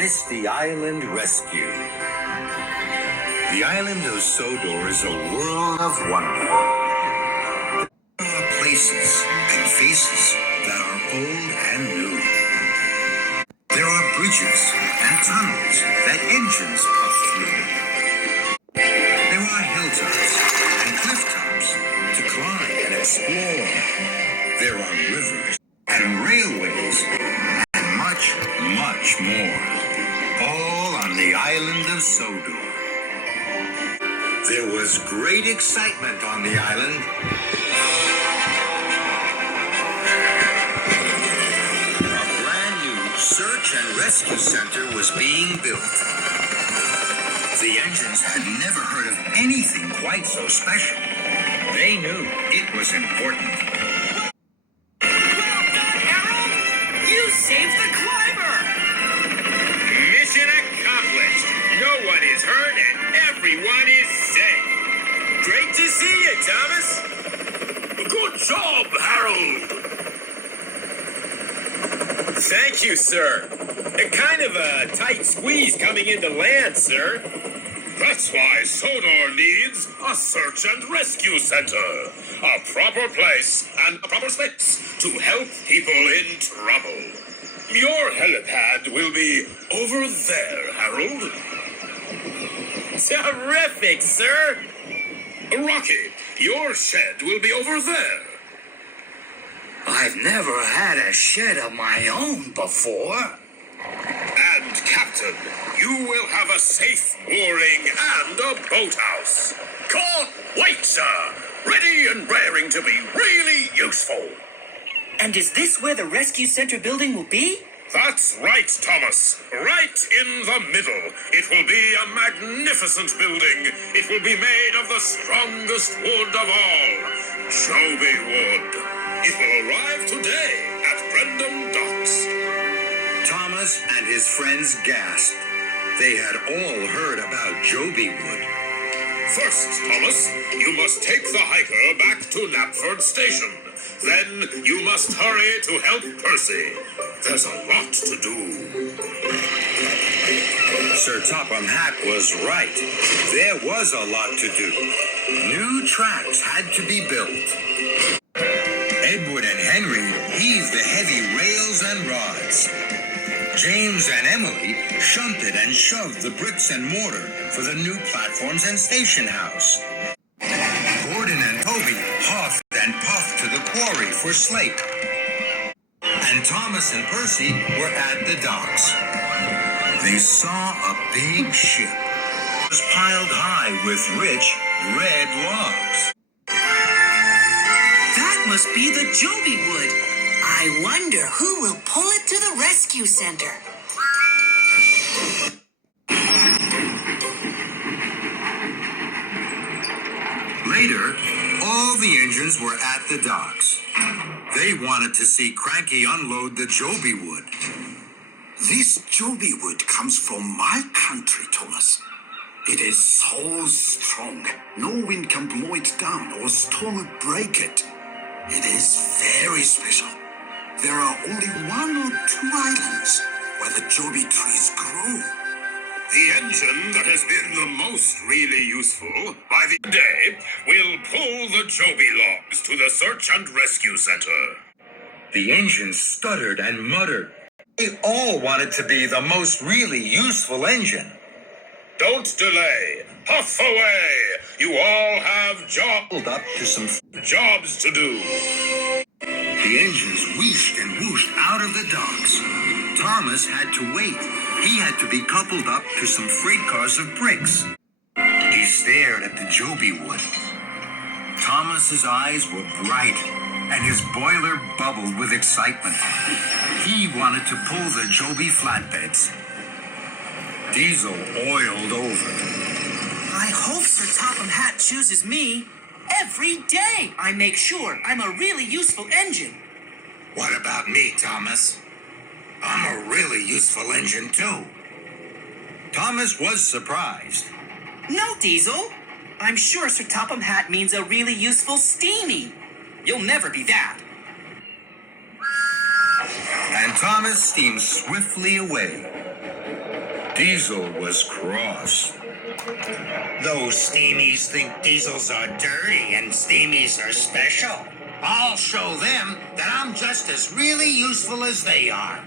Misty Island Rescue. The island of Sodor is a world of wonder. There are places and faces that are old and new. There are bridges and tunnels that engines puff through. There are hilltops and cliff tops to climb and explore. There are rivers and railways and much, much more. All on the island of Sodor. There was great excitement on the island. A brand new search and rescue center was being built. The engines had never heard of anything quite so special. They knew it was important. Well done, Harold! You saved the climber! Mission accomplished. No one is hurt and everyone is safe. Great to see you, Thomas. Good job, Harold. Thank you, sir. Kind of a tight squeeze coming into land, sir. That's why Sodor needs a search and rescue center. A proper place and a proper space to help people in trouble. Your helipad will be over there, Harold. Terrific, sir. Rocky, your shed will be over there. I've never had a shed of my own before. And, Captain, you will have a safe mooring and a boathouse. Can't wait, sir. Ready and raring to be really useful. And is this where the rescue center building will be? That's right, Thomas. Right in the middle. It will be a magnificent building. It will be made of the strongest wood of all, Joby wood. It will arrive today at Brendam Docks. Thomas and his friends gasped. They had all heard about Joby wood. First, Thomas, you must take the hiker back to Knapford Station. Then you must hurry to help Percy. There's a lot to do. Sir Topham Hatt was right. There was a lot to do. New tracks had to be built. Edward and Henry heaved the heavy rails and rods. James and Emily shunted and shoved the bricks and mortar for the new platforms and station house. Gordon and Toby huffed and puffed to the quarry for slate. And Thomas and Percy were at the docks. They saw a big ship. It was piled high with rich red logs. That must be the Joby wood. I wonder who will pull it to the rescue center. Later, all the engines were at the docks. They wanted to see Cranky unload the Joby wood. This Joby wood comes from my country, Thomas. It is so strong, no wind can blow it down or storm will break it. It is very special. There are only 1 or 2 islands where the Joby trees grow. The engine that has been the most really useful by the day will pull the Joby logs to the search and rescue center. The engine stuttered and muttered. They all wanted to be the most really useful engine. Don't delay. Puff away. You all have Pulled up to some jobs to do. The engines wheeshed and whooshed out of the docks. Thomas had to wait. He had to be coupled up to some freight cars of bricks. He stared at the Joby wood. Thomas's eyes were bright, and his boiler bubbled with excitement. He wanted to pull the Joby flatbeds. Diesel oiled over. I hope Sir Topham Hatt chooses me. Every day I make sure I'm a really useful engine. What about me, Thomas? I'm a really useful engine, too. Thomas was surprised. No, Diesel. I'm sure Sir Topham Hatt means a really useful steamy. You'll never be that. And Thomas steamed swiftly away. Diesel was cross. Those steamies think diesels are dirty and steamies are special. I'll show them that I'm just as really useful as they are.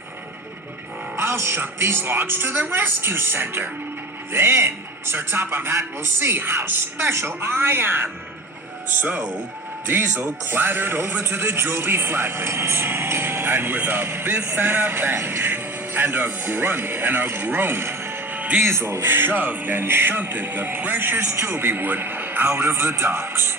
I'll shunt these logs to the rescue center. Then Sir Topham Hatt will see how special I am. So, Diesel clattered over to the Joby flatbeds. And with a biff and a bash, and a grunt and a groan, Diesel shoved and shunted the precious Joby wood out of the docks.